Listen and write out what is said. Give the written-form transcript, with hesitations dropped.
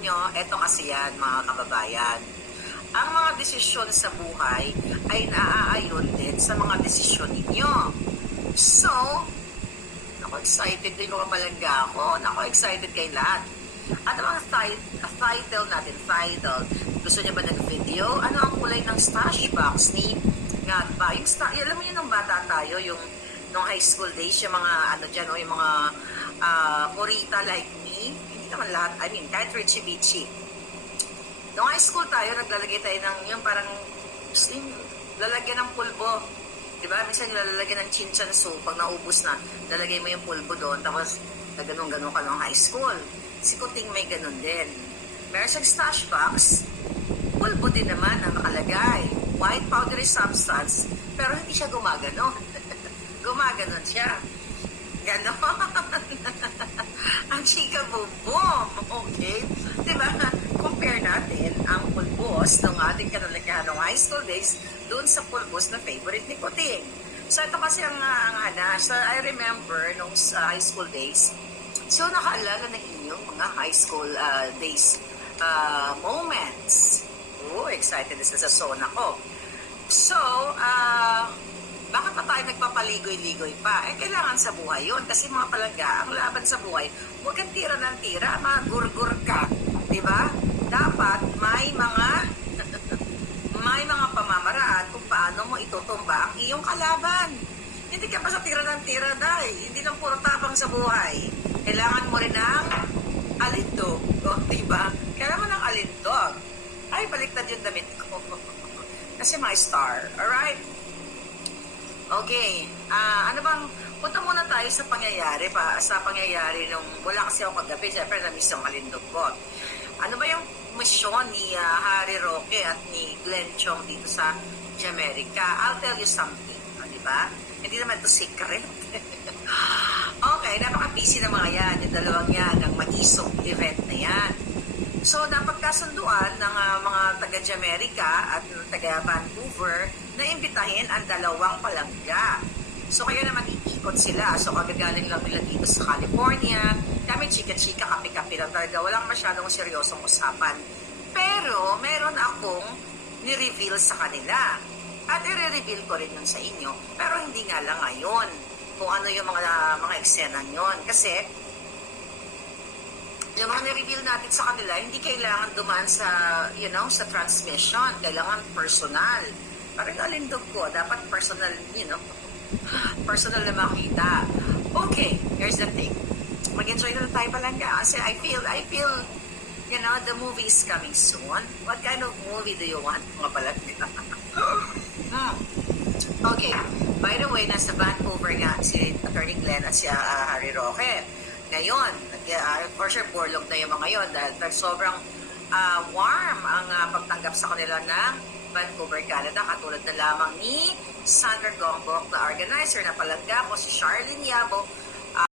nyo, eto kasi yan mga kababayan. Ang mga desisyon sa buhay ay naaayon din sa mga desisyon ninyo. So, ako excited din mga palangga ako. Ako excited kay lahat. At ang mga title natin, title. Gusto niya ba nag-video? Ano ang kulay ng stash box ni nga ba? Alam mo yun nung bata tayo, yung nung high school days, yung mga ano dyan, no, yung mga purita like me. Hindi naman lahat, I mean, kahit Richie Beachy. Nung high school tayo, naglalagay tayo ng yung parang lalagyan ng pulbo. Diba? Minsan yung lalagyan ng chinchansu, pag naubos na, lalagay mo yung pulbo doon, tapos ganun-ganun ka nung high school. Si Kuting may ganun din. Meron siyang stash box, pulbo din naman ang nakalagay. White powdery substance, pero hindi siya gumagano. Gumaganon siya. Ganon. Ang chika boom. Okay? Diba? Compare natin ang pulbos ng ating kanalagyan ng high school days doon sa pulbos na favorite ni Kuting. So, ito kasi ang hanas. I remember nung high school days, so nakaalala na inyong mga high school days moments. Oh, excited na sa zona ko. So, bakit pa tayo nagpapaligoy-ligoy pa? Eh, kailangan sa buhay yun. Kasi mga palangga, ang laban sa buhay, huwag kang tira ng tira, magurgur ka. Diba? Dapat may mga pamamaraan kung paano mo itutumba ang iyong kalaban. Hindi ka basta tira ng tira, dahil hindi lang puro tapang sa buhay. Kailangan mo rin ng alindog. O, diba? Kailangan mo ng alindog. Ay, baliktad yung damit ko. Kasi my star. Alright? Okay. Ano bang, punta muna tayo sa pangyayari nung, wala kasi ako kagabi, siyempre na-miss yung alindog ko. Ano ba yung misyon ni Harry Roque at ni Glenn Chong dito sa Jamaica? I'll tell you something. Di ba? Hindi naman ito secret. Okay, napaka-busy ng mga yan, yung dalawang yan, ng maisog event na yan. So, napagkasunduan ng mga taga-Jamaica at taga-Vancouver na imbitahin ang dalawang palangga. So, kaya naman iikot sila. So, kagagaling lang nila dito sa California. Kami chika-chika, kape-kape lang talaga. Walang masyadong seryosong usapan. Pero, meron akong ni-reveal sa kanila. At i-reveal ko rin yun sa inyo. Pero hindi nga lang ngayon kung ano yung mga eksena yun. Kasi, yung mga na-reveal natin sa kanila, hindi kailangan dumaan sa, sa transmission. Kailangan personal. Parang alindog ko, dapat personal, personal na makita. Okay, here's the thing. Mag-enjoy na tayo palangga. Kasi I feel, the movie is coming soon. What kind of movie do you want, mga palangga? Okay, by the way, nasa Vancouver nga si Attorney Glenn at si Harry Roque. Ngayon, for sure, burlog na yung mga yun dahil sobrang warm ang pagtanggap sa kanila ng Vancouver, Canada. Katulad na lamang ni Sandra Gombok na organizer na palangga ko, si Charlene Yabo,